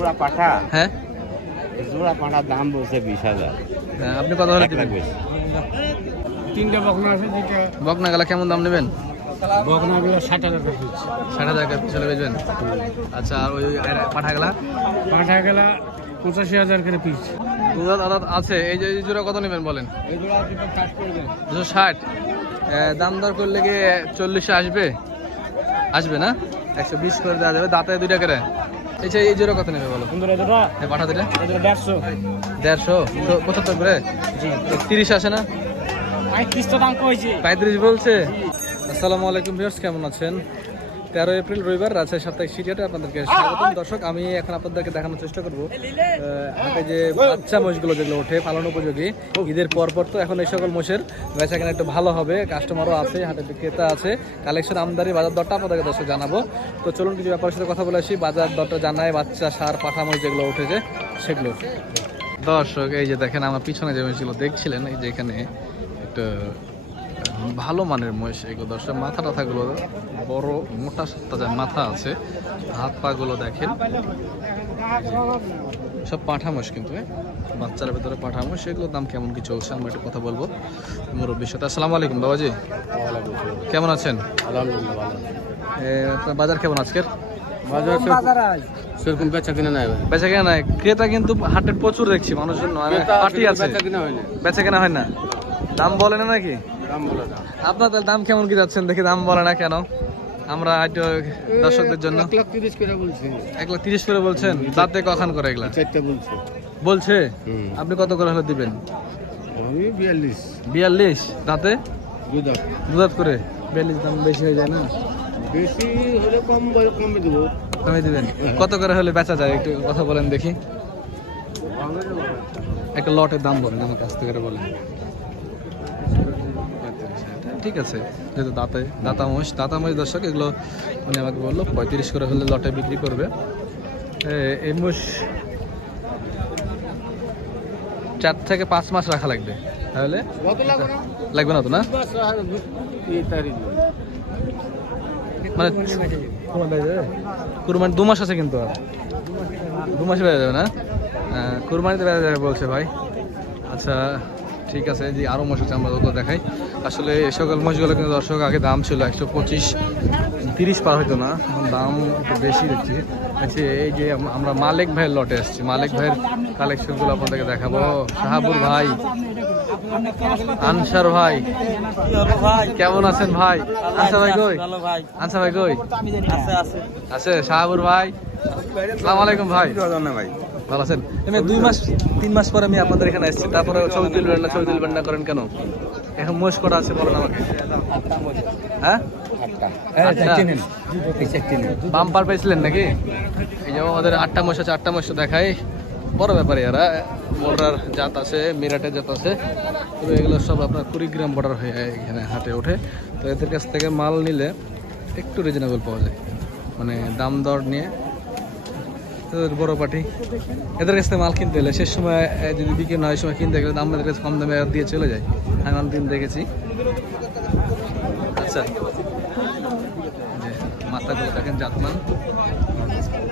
জোড়া পাঠা? হ্যাঁ। জোড়া পাঠার দাম বলছে বিশ হাজার। হ্যাঁ, আপনি কত হলে দিবেন? তিনটে বকনা আছে দুইটা। বকনা গেলা কেমন দাম নেবেন? বকনাগুলো ষাট হাজার টাকা পিস। ষাট হাজার টাকা চলে বেচবেন? আচ্ছা আর ওই আর পাঠা গেলা পাঠা গেলা পঁচাশি হাজার করে পিস। আদাত আছে এই যে এই জোড়া কত নেবেন বলেন? এই জোড়া আপনি কাজ করবেন দুশো ষাট। দাম দর করলে কি চল্লিশে আসবে? আসবে না? একশো বিশ করে দেওয়া যাবে দাঁতে দুইটা করে। এই যে এই জোড়া কত নেবে বলো? পাঠা দিলে দেড়শো। দেড়শো? পঁচাত্তর করে তিরিশ আসে না? পঁয়ত্রিশ বলছে। আসসালামু আলাইকুম ভিউয়ার্স কেমন আছেন? তেরো এপ্রিল রবিবার রাজশাহী সাপ্তাহিক সিরিয়াতে আপনাদেরকে স্বাগতম। দর্শক আমি এখন আপনাদেরকে দেখানোর চেষ্টা করব। হাটে যে বাচ্চা মোষগুলো যেগুলো ওঠে পালন উপযোগী ঈদের পর পর তো এখন এই সকল মোষের বেচা কেনা একটু ভালো হবে কাস্টমারও আছে হাটে ক্রেতা আছে কালেকশন আমদানি বাজার দরটা আপনাদেরকে দর্শক জানাব। তো চলুন কিছু ব্যাপারের সাথে কথা বলে আসি বাজার দরটা জানায় বাচ্চা সার পাঠা মোষ যেগুলো উঠেছে সেগুলো। দর্শক এই যে দেখেন আমার পিছনে যে মহিষগুলো দেখছিলেন এই যে এখানে একটা ভালো মানের মহিষ এগুলো দর্শক মাথা টাথাগুলো বড় মোটা তাজা মাথা আছে হাত পা গুলো দেখেন। সব পাঠা মহিষ কিন্তু হ্যাঁ? বাচ্চার ভেতরে পাঠা মহিষ এগুলোর দাম কেমন কি চলছে আমরা একটু কথা বলব মুরব্বীর সাথে। আসসালামু আলাইকুম বাবাজি। কেমন আছেন? আলহামদুলিল্লাহ আপনার বাজার কেমন আজকের? বাজার সেরকম বেচা কিনা নাই বেচা কেনা নাই। ক্রেতা কিন্তু হাটের প্রচুর দেখছি মানুষজন মানে পার্টি আছে। বেচা কিনা হয় না। দাম বলে না নাকি? আপনাদের দাম কেমন কি যাচ্ছেন? দেখি দাম বলে না কেন? আমরা একটু দর্শকদের জন্য এক লাখ তিরিশ করে বলছি। এক লাখ তিরিশ করে বলছেন? তাতে কখন করে এগুলা? চারটা বলছে। বলছে? আপনি কত করে হলে দিবেন? আমি বিয়াল্লিশ। বিয়াল্লিশ? তাতে দুধাত। করে? বিয়াল্লিশ দাম বেশি হয়ে যায় না? বেশি হলে কম কমে দেবো। কমে দিবেন? কত করে হলে বেচা যায়? একটু কথা বলেন দেখি। একটা লটের দাম বলেন আমার কাছ থেকে বলেন। ঠিক আছে যেহেতু দাঁতে দাতা মোষ দাতা মোষ দর্শক এগুলো উনি আমাকে বলল পঁয়ত্রিশ করে হলে লটে বিক্রি করবে। এই মোষ চার থেকে পাঁচ মাস রাখা লাগবে। তাহলে লাগবে না? তো না? মানে কুরবানি দু মাস আছে কিন্তু আর। দু মাসে বেড়ে যাবে না? হ্যাঁ, কুরবানিতে বেড়ে যাবে বলছে ভাই। আচ্ছা ঠিক আছে যে আরও মাস আছে আমরা ওগুলো দেখাই। আসলে এই সকল মাছগুলো কিন্তু দর্শক আগে দাম ছিল একশো পঁচিশ তিরিশ পার হতো না এখন দাম একটু বেশি দেখছি আচ্ছা এই যে আমরা মালিক ভাইয়ের লটে এসেছি মালিক ভাইয়ের কালেকশনগুলো আপনাদেরকে দেখাবো। শাহাবুর ভাই আনসার ভাই কেমন আছেন ভাই? আনসার ভাই কই? আনসার ভাই কই? আছে শাহাবুর ভাই। আসসালামু আলাইকুম ভাই। ভাই? ভালো আছেন? দুই মাস তিন মাস পরে আমি আপনাদের এখানে এসেছি তারপরে ছবি তুলবেন না ছবি তুলবেন না করেন কেন? এখন মোষ কটা আছে বলেন আমাকে। হ্যাঁ? আটটা। বাম্পার পেয়েছিলেন নাকি? এই যে আমাদের আটটা মোষ আছে আটটা মোষ দেখাই। বড় ব্যাপারে এরা বর্ডার জাত আছে মিরাটের জাত আছে। তবে এগুলো সব আপনার কুড়িগ্রাম বর্ডার হয়ে এখানে হাটে ওঠে। তো এদের কাছ থেকে মাল নিলে একটু রিজনেবল পাওয়া যায়। মানে দাম দর নিয়ে বড় পার্টি। এদের কাছ থেকে মাল কিনতে হলে শেষ সময় যদি বিক্রি না সময় কিনতে গেলে দাম এদের কাছে কম দামে দিয়ে চলে যায়। আমি অনেকদিন দেখেছি। আচ্ছা। মাথাগুলো দেখেন জাতমান।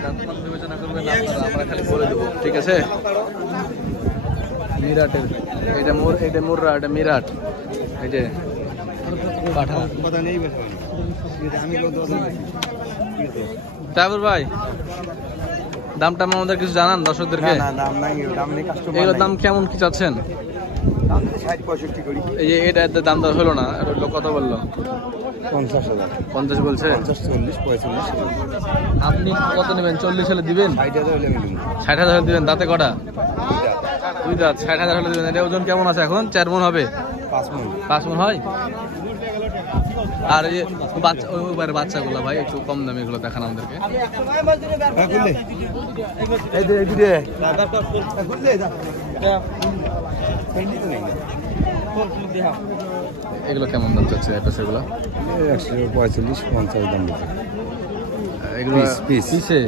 জাতমান বিবেচনা করবেন আপনারা আমরা খালি বলে দেবো ঠিক আছে? মিরাটের এটা মোর এটা মোররা এটা মিরাট। এই যে পাঠা কথা নেই বেশি আমি তারপর ভাই দামটা আমাদের কিছু জানান দর্শকদেরকে? দাম নাই দাম নেই কাস্টমার এগুলোর দাম কেমন কি চাচ্ছেন? দাম এই যে এটা দাম দর হলো না এটা লোক কত বলল? পঞ্চাশ হাজার। পঞ্চাশ বলছে? পঞ্চাশ চল্লিশ পঁয়তাল্লিশ। আপনি কত নেবেন? চল্লিশ হলে দিবেন? ষাট হাজার হলে ষাট হাজার হলে দিবেন দাঁতে কটা? দুই দাঁত। ষাট হাজার হলে দিবেন। এটা ওজন কেমন আছে এখন? চার মন হবে? পাঁচ মিনিট পাঁচ মন হয়? আর এই বাচ্চা ওই ওইবারে বাচ্চাগুলো ভাই একটু কম দামে এগুলো দেখান আমাদেরকে। এগুলো কেমন দাম চাচ্ছে একশো পঁয়তাল্লিশ পঞ্চাশ দাম এগুলো. পিসে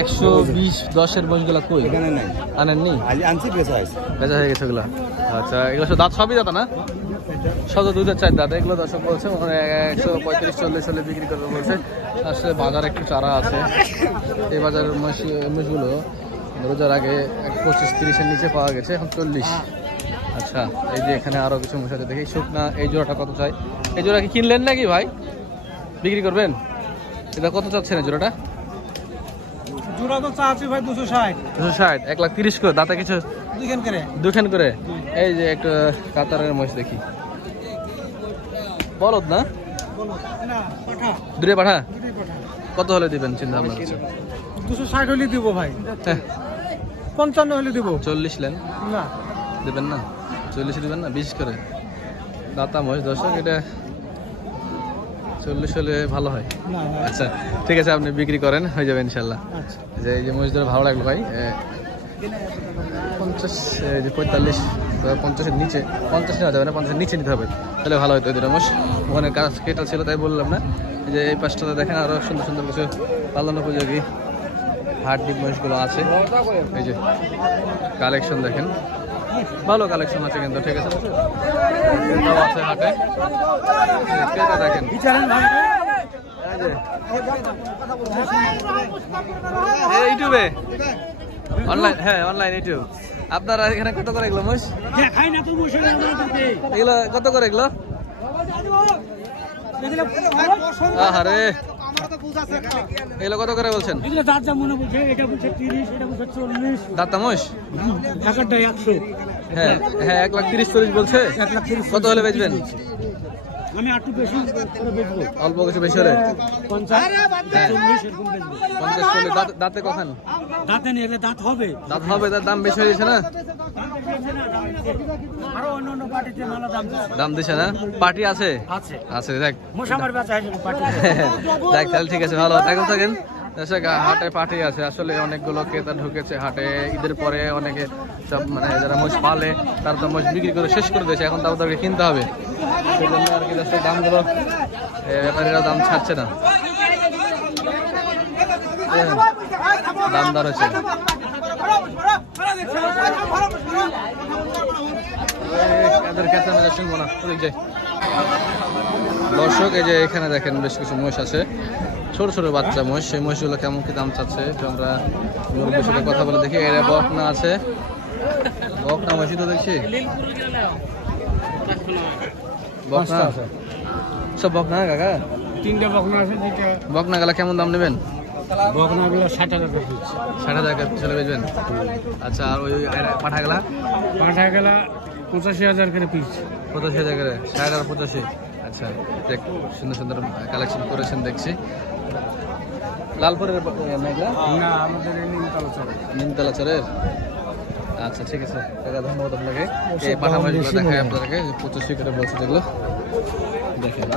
একশো বিশ দশের বয়সগুলো কই? আনেননি? আনছি বেচা বেচা হয়ে গেছে আচ্ছা এগুলো দাঁত সবই দাঁত না? সব দুধের চার দাদা এগুলো দর্শক বলছে একশো পঁয়ত্রিশ চল্লিশ হলে বিক্রি করবে বলছে আসলে বাজার একটু চারা আছে। এই বাজারের মহিষ মহিষগুলো রোজার আগে পঁচিশ তিরিশের নিচে পাওয়া গেছে এখন চল্লিশ। আচ্ছা এই যে এখানে আরও কিছু মশা আছে দেখি শুকনা এই জোড়াটা কত চাই? এই জোড়া কি কিনলেন নাকি ভাই? বিক্রি করবেন? এটা কত চাচ্ছেন এই জোড়াটা? জোড়া তো চাচ্ছি ভাই এক লাখ তিরিশ করে দাঁতে কিছু দুইখান করে। দুখান করে? এই যে একটা কাতারের মহিষ দেখি। বলদ না? দূরে পাঠা। কত হলে দিবেন চিন্তা ভাবনা দুশো ষাট হলে দিব ভাই। হ্যাঁ, পঞ্চান্ন হলে দিব। চল্লিশ লেন? না। দেবেন না? চল্লিশে দেবেন না? বিশ করে? দাতা মহিষ দর্শক এটা চল্লিশ হলে ভালো হয়। আচ্ছা ঠিক আছে আপনি বিক্রি করেন হয়ে যাবে ইনশাল্লাহ। আচ্ছা। যে এই যে মহিষ ধরে ভালো লাগল ভাই পঞ্চাশ এই যে পঁয়তাল্লিশ পঞ্চাশের নিচে পঞ্চাশ নেওয়া যাবে না পঞ্চাশের নিচে নিতে হবে। তাহলে ভালো হতো দুটো মোষ ওখানে কাজ কেটা ছিল তাই বললাম না। এই যে এই পাশটাতে দেখেন আরও সুন্দর সুন্দর কিছু পালন উপযোগী হাট ডিপ মহিষগুলো আছে। এই যে কালেকশন দেখেন। ভালো কালেকশন আছে কিন্তু ঠিক আছে। ক্রেতাও আছে হাটে। ক্রেতা দেখেন। ইউটিউবে? অনলাইন হ্যাঁ অনলাইন ইউটিউব। আপনারা এখানে কত করে এগুলো মোষ খাই না তো বসে এগুলো কত করে এগুলো? এগুলো কত করে বলছেন? দাঁত মোষ হ্যাঁ হ্যাঁ এক লাখ তিরিশ চল্লিশ বলছে? কত হলে বেচবেন? আমি একটু বেশি করে বেচবো। অল্প কিছু বেশি হলে? পঞ্চাশ। হ্যাঁ। পঞ্চাশ চল্লিশ দাঁত কখন? দাঁতে নিয়ে এলে দাঁত হবে। দাঁত হবে তার দাম বেশি হয়ে গেছে না? আরও অন্য অন্য পার্টিতে মেলা দাম দিছে না? পার্টি আছে? আছে। আছে দেখ। হয়েছে পার্টি। দেখ তাহলে ঠিক আছে ভালো। থাকেন থাকেন। দর্শক, হাটে পার্টি আছে। আসলে অনেকগুলো ক্রেতা ঢুকেছে হাটে। ঈদের পরে অনেকে সব মানে যারা মোষ পালে তারা তো মোষ বিক্রি করে শেষ করে দিয়েছে। এখন তাদেরকে কিনতে হবে। সেই জন্য আর কি দর্শক দামগুলো ব্যাপারীরা দাম ছাড়ছে না। দাম দর হচ্ছে। এদের আমি শুনব না। যাই। দর্শক এই যে এখানে দেখেন বেশ কিছু মহিষ আছে। ছোট ছোট বাচ্চা মহিষ সেই মহিষগুলো কেমন কি দাম চাচ্ছে একটু আমরা মুরব্বীর সাথে কথা বলে দেখি। এরা বকনা আছে। বকনা মহিষই তো দেখছি। বকনা? সব বকনা না কাকা? তিনটে বকনা আছে দুইটা। বকনা গেলা কেমন দাম নেবেন? বকনা গুলো ষাট টাকা ষাট হাজার টাকা চলে বেচবেন? আচ্ছা আর ওই পাঠা গেলা পাঠা গেলা পঁচাশি হাজার করে পিস পঁচাশি হাজার করে? ষাট আর পঁচাশি? আচ্ছা দেখ সুন্দর সুন্দর কালেকশন করেছেন দেখছি। লালপুরের মেঘলা? না আমাদের নিমতলা চরের? আচ্ছা ঠিক আছে। কাকা ধন্যবাদ আপনাকে। এই পাঠা মাছগুলো দেখায় আপনাদেরকে পঁচাশি করে বলছে যেগুলো দেখেন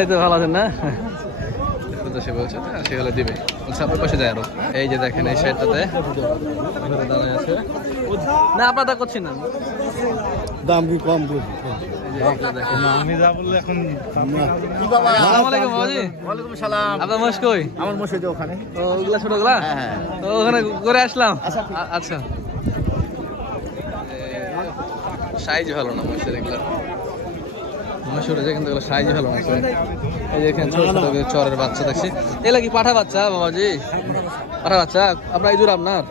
এই তো ভালো আছেন না? পঁচাশি বলছে আশি হলে দিবে। আপনার পাশে যায় আরও। এই যে দেখেন এই সাইডটাতে। না আপনার দা করছি না। দাম কি কম আপনার মশ কই? আমার মসজিদে ওখানে। ওগুলা ছোটগুলা? হ্যাঁ। ওখানে করে আসলাম। আচ্ছা। সাইজ ভালো না মহিষের এগুলো। না এই চরের বাচ্চা দেখছি। বাচ্চা, বাবাজি? পাঠা বাচ্চা? আপনার এই আপনার?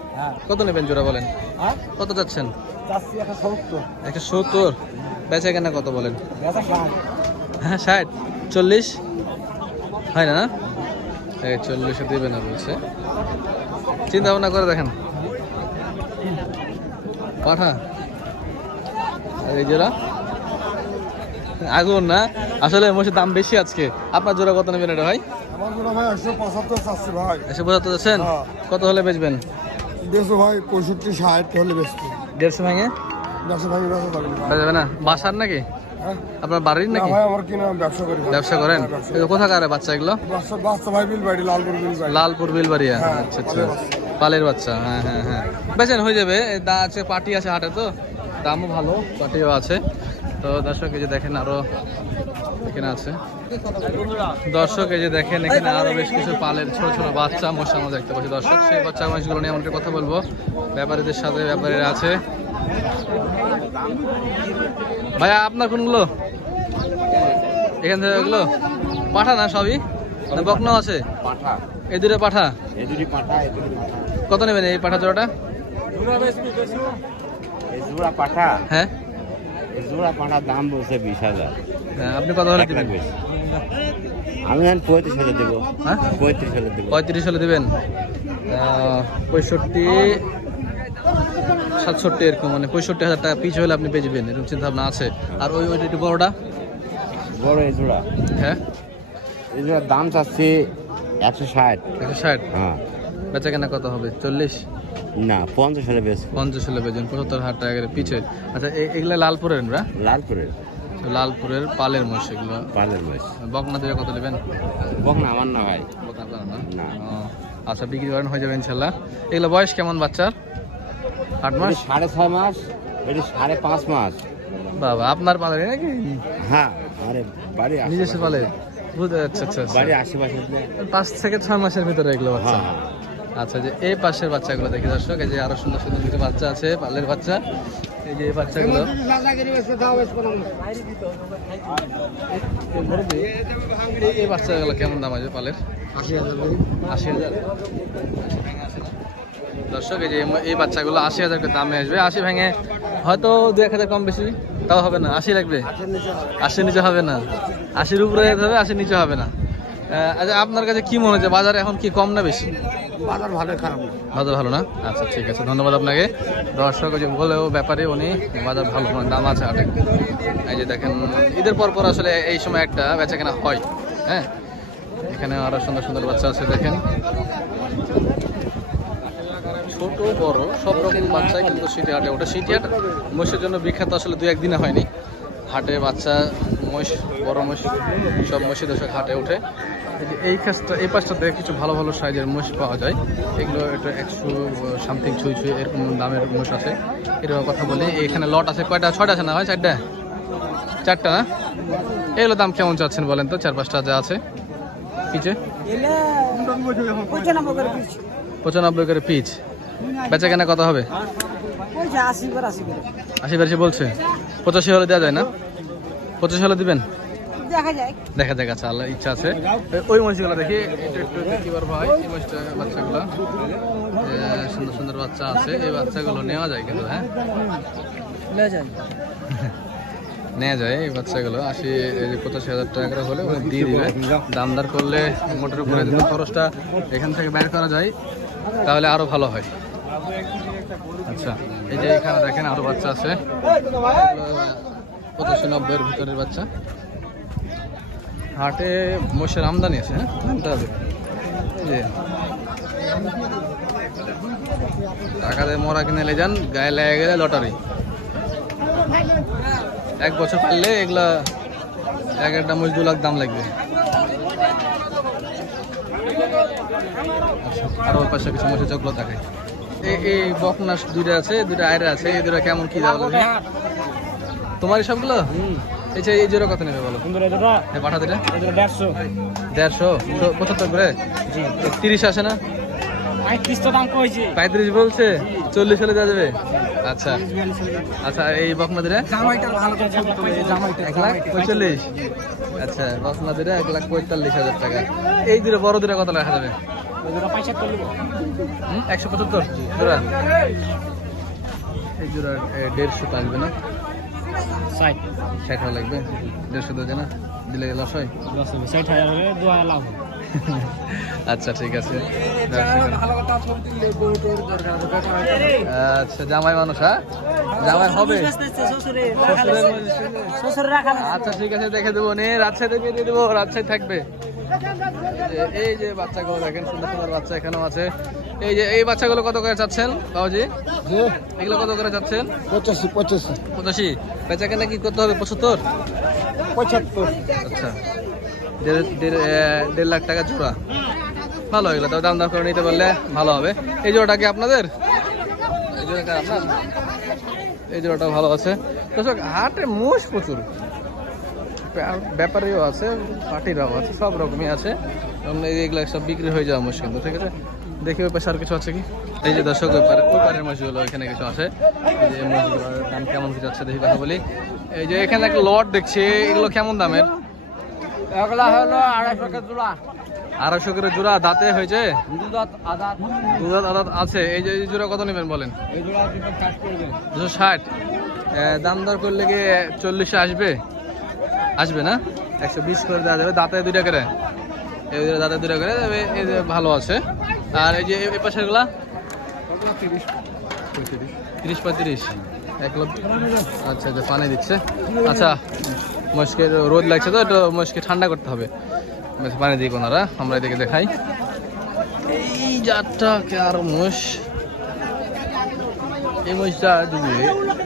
কত নেবেন জোড়া বলেন? কত যাচ্ছেন একটা সত্তর। বেচা কেনা কত বলেন? হ্যাঁ ষাট। চল্লিশ? হয় না না? এই চল্লিশে দেবে না বলছে। চিন্তা ভাবনা করে দেখেন। পাঠা? এই জোড়া? আগুন না? আসলে মোষের দাম বেশি আজকে। আপনার জোড়া কত নেবেন এটা ভাই? আমার মনে হয় একশো পঁচাত্তর চাচ্ছি ভাই। যাচ্ছেন হ্যাঁ। কত হলে বেচবেন? দেড়শো ভাই পঁয়ষট্টি ষাট হলে বেশি দেড়শো ভেঙে? দেড়শো ভাই। বেচা যাবে না? বাসার নাকি? হ্যাঁ? আপনার বাড়ির নাকি? ভাই ব্যবসা করি ব্যবসা করেন? হ্যাঁ, কোথাকার বাচ্চা এগুলো? ভাই লালপুর বিল বাড়ি লালপুর বিলবাড়িয়া? হ্যাঁ, আচ্ছা আচ্ছা। পালের পালের বাচ্চা হ্যাঁ হ্যাঁ হ্যাঁ। বেচেন হয়ে যাবে। দা আছে পার্টি আছে হাটে তো। দামও ভালো পার্টিও আছে। তো দর্শক এই যে দেখেন আরও এখানে আছে। দর্শক এই যে দেখেন এখানে আরও বেশ কিছু পালের ছোট ছোট বাচ্চা মশা আমরা দেখতে পাচ্ছি। দর্শক সেই বাচ্চা মহিষগুলো নিয়ে আমাদের কথা বলব। ব্যাপারীদের সাথে ব্যাপারীরা আছে। ভাইয়া আপনার কোনগুলো? এখান থেকে এগুলো পাঠা না সবই? না বকনাও আছে? পাঠা। এই দুটো পাঠা? এই দুটি পাঠা এই দুটি পাঠা। কত নেবেন এই পাঠা জোড়াটা? এই জোড়া পাঠা? হ্যাঁ। জোড়া পাঠার দাম বলছে বিশ হাজার। হ্যাঁ, আপনি কত হলে দিবেন? আমি এখন পঁয়ত্রিশ হাজার দেবো। হ্যাঁ? পঁয়ত্রিশ হাজার দেবো। পঁয়ত্রিশ হলে দেবেন? পঁয়ষট্টি সাতষট্টি এরকম মানে পঁয়ষট্টি হাজার টাকা পিছ হলে আপনি পেয়ে যাবেন এরকম চিন্তা ভাবনা আছে। আর ওই ওইটা একটু বড়টা? বড় এই জোড়া। হ্যাঁ? এই জোড়ার দাম চাচ্ছি একশো ষাট। একশো ষাট? হ্যাঁ। বেচা কেনা কত হবে? চল্লিশ? না পঞ্চাশ হাজার বেশ পঞ্চাশ হলে বেজন পঁচাত্তর হাজার টাকা করে পিছে। আচ্ছা এ- এগুলা লালপুরের না? লালপুরের। লালপুরের পালের মোষ এগুলো। পালের বয়স বকনা দিয়ে কত নেবেন? বকনা আমার না ভাই। বকনা না? আচ্ছা বিক্রি করেন হয়ে যাবে ইনশাল্লাহ। এগুলো বয়স কেমন বাচ্চার? আট মাস? সাড়ে ছয় মাস এটি সাড়ে পাঁচ মাস। বাবা আপনার পালের নাকি? হ্যাঁ আরে বাড়ি নিজস্ব পালে? বুঝতে আচ্ছা আচ্ছা। বাড়ি আশেপাশে। পাঁচ থেকে ছয় মাসের ভিতরে এগুলো বাচ্চা। হ্যাঁ। আচ্ছা যে এই পাশের বাচ্চাগুলো দেখি দর্শক এই যে আরও সুন্দর সুন্দর কিছু বাচ্চা আছে, পালের বাচ্চা। এই যে এই বাচ্চাগুলো। এই বাচ্চাগুলো কেমন দাম আছে পালের? আশি হাজার। দর্শক, এই যে এই- বাচ্চাগুলো আশি হাজার দামে আসবে। আশি ভেঙে হয়তো দু এক হাজার কম বেশি, তাও হবে না। আশি লাগবে? আশির নিচে হবে না। আশির উপরে হবে, আশির নিচে হবে না। আচ্ছা আপনার কাছে কি মনে হচ্ছে? বাজার এখন কি কম না বেশি? বাজার ভালো না? আচ্ছা ঠিক আছে, ধন্যবাদ আপনাকে। দর্শক যে বলেও ব্যাপারে উনি বাজার ভালো মানে দাম আছে হাটে। এই যে দেখেন, ঈদের পর পর আসলে এই সময় একটা বেচা কেনা হয় হ্যাঁ? এখানে আরও সুন্দর সুন্দর বাচ্চা আছে, দেখেন। ছোট, বড়, সব রকম বাচ্চাই কিন্তু সিটি হাটে ওটা সিটি হাট, মহিষের জন্য বিখ্যাত আসলে দু একদিনে হয়নি। হাটে বাচ্চা মহিষ বড় মহিষ সব মহিষী দশক হাটে ওঠে। এই কাজটা এই পাশটাতে কিছু ভালো ভালো সাইজের মহিষ পাওয়া যায়। এগুলো এটা একশো সামথিং ছুঁই ছুঁই এরকম দামের মহিষ আছে। এরকম কথা বলি এখানে লট আছে কয়টা? ছয়টা আছে না হয় চারটা? চারটা না এগুলো দাম কেমন চাচ্ছেন বলেন তো? চার পাঁচটা যা আছে। পিচে? পঁচানব্বই করে পিচ। বেচা কেনা কত হবে? আশি বেশি বলছে? পঁচাশি হলে দেওয়া যায় না? পঁচাশি হলে দিবেন? দেখা যায়। যাক আচ্ছা আল্লাহ ইচ্ছা আছে। ওই- মহিষগুলো দেখি একটু একটু দেখি ভাই এই মহিষটা বাচ্চাগুলো। সুন্দর সুন্দর বাচ্চা আছে এই বাচ্চাগুলো নেওয়া যায় কিন্তু হ্যাঁ? নেওয়া যায়। এই বাচ্চাগুলো আশি এই যে পঁচাশি হাজার টাকা করে হলে ওরা দিয়ে দিবে। দামদার করলে মোটর উপরে যদি খরচটা এখান থেকে বের করা যায় তাহলে আরও ভালো হয়। আচ্ছা এই যে এখানে দেখেন আরও বাচ্চা আছে। পঁচাশি নব্বইয়ের ভিতরের বাচ্চা। হাটে মোষের আমদানি আছে হ্যাঁ? টাকা দিয়ে মরা কিনে লে যান গায়ে লেগে গেলে লটারি। এক বছর পারলে এগুলা এক একটা মোষ দু লাখ দাম লাগবে। আচ্ছা, আরও পাশে কিছু মোষের চকলো দেখায় এই বকনাস দুইটা আছে দুইটা আয়রা আছে এই দুইটা কেমন কি দাম লাগবে তোমারই সবগুলো? এই যে এই জোড়া কত নেবে বলো? পাঠা দিটা দেড়শো। দেড়শো? পঁচাত্তর করে তিরিশ আসে না? পঁয়ত্রিশ বলছে চল্লিশ হলে দেওয়া যাবে? আচ্ছা। আচ্ছা এই বকনা দিটা জামাইটার ভালো জামাইটা এক লাখ পঁয়তাল্লিশ। আচ্ছা বকনা দিটা এক লাখ পঁয়তাল্লিশ হাজার টাকা। এই দুটো বড় দুটো কত রাখা যাবে? একশো পঁচাত্তর। জোড়া। এই জোড়া দেড়শো তো আসবে না? ষাট। ষাট হাজার লাগবে? দেড়শো দেওয়া না? দিলে লস হয়? হবে। ষাট হাজার হলে দু হাজার লাভ আচ্ছা ঠিক আছে। আচ্ছা জামাই মানুষ হ্যাঁ? জামাই হবে। আচ্ছা ঠিক আছে দেখে দেবো। নে রাজশাহীতে বিয়ে দিয়ে দেবো। রাজশাহী থাকবে। এই যে- বাচ্চাগুলো দেখেন সুন্দর সুন্দর বাচ্চা এখানেও আছে। এই যে এই বাচ্চাগুলো কত করে চাচ্ছেন বাবুজি? এগুলো কত করে চাচ্ছেন? পঁচাশি পঁচাশি। পঁচাশি। বেচা কেনা কি করতে হবে? পঁচাত্তর? পঁচাত্তর। আচ্ছা। দেড় লাখ টাকা জোড়া। ভালো এগুলো তবে দাম দাম করে নিতে পারলে ভালো হবে। এই জোড়াটা কি আপনাদের? এই জোড়াটা আপনার? এই জোড়াটা ভালো আছে। দর্শক হাটে মোষ প্রচুর। ব্যাপারীও আছে পার্টিরাও আছে সব রকমই আছে। এবং এগুলো সব বিক্রি হয়ে যাওয়া মুশকিল ঠিক আছে? দেখি ওই পাশে আর কিছু আছে কি? এই যে দর্শক ওই পারে ওই পারের মাছগুলো এখানে কিছু আছে। এই যে মাছগুলোর দাম কেমন কিছু আছে দেখি কথা বলি। এই যে এখানে একটা লট দেখছি এগুলো কেমন দামের? এগুলা হলো আড়াইশো জোড়া। আড়াইশো করে জোড়া দাঁতে হয়েছে? দুধাত আদাত। আছে। এই যে এই জোড়া কত নেবেন বলেন? দুশো ষাট দাম দর করলে কি চল্লিশে আসবে? আসবে না? একশো বিশ করে দেওয়া যাবে। দাঁতে দুইটা করে। এই দাঁতে দুইটা করে, তবে এই যে ভালো আছে। আর এই যে এই পাশেরগুলা? তিরিশ পঁয়ত্রিশ। এক লক্ষ। আচ্ছা আচ্ছা পানি দিচ্ছে। আচ্ছা মস্কে রোদ লাগছে তো, একটু মস্কে ঠান্ডা করতে হবে। পানি দিই ওনারা, আমরা এদিকে দেখাই। এই জাতটা কে আর মোষ? এই মোষটা যদি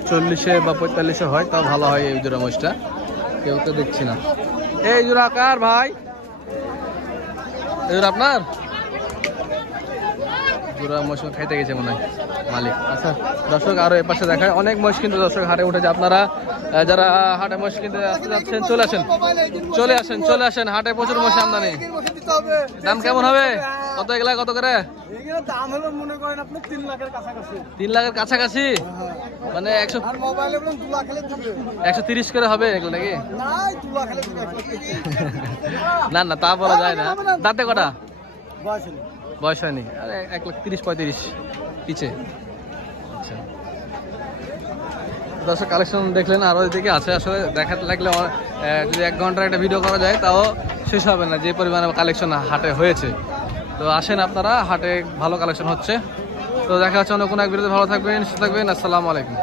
চল্লিশে বা পঁয়তাল্লিশে হয়, তাও ভালো হয় এই দুটো মোষটা। কেউ তো দেখছি না। এই জোড়া কার ভাই? এই আপনার? জোড়া মোষ খাইতে গেছে মনে হয় মালিক। আচ্ছা দর্শক আরও এপাশে দেখায়। অনেক মশ কিন্তু দর্শক হারে উঠেছে। আপনারা যারা হাটে মোষ কিনতে আসতে যাচ্ছেন চলে আসেন। চলে আসেন চলে আসেন। হাটে প্রচুর মোষ আমদানি। দাম কেমন হবে? কত এগুলা কত করে? দাম হলো মনে করেন আপনি তিন লাখের কাছাকাছি। তিন লাখের কাছাকাছি? মানে একশো লাখ একশো তিরিশ করে হবে এগুলো নাকি? লাখ এক লাখ। না না তা বলা যায় না। দাঁতে কটা? বয়স হয়নি। আরে এক লাখ তিরিশ পঁয়ত্রিশ। পিছে আচ্ছা দর্শক কালেকশন দেখলেন আরও এদিকে আছে। আসলে দেখাতে লাগলে যদি এক ঘণ্টার একটা ভিডিও করা যায়, তাও শেষ হবে না, যে পরিমাণে কালেকশন হাটে হয়েছে। তো আসেন আপনারা, হাটে ভালো কালেকশন হচ্ছে। তো দেখা হচ্ছে অন্য কোনো এক ভিডিওতে ভালো থাকবেন, সুস্থ থাকবেন। আসসালামু আলাইকুম।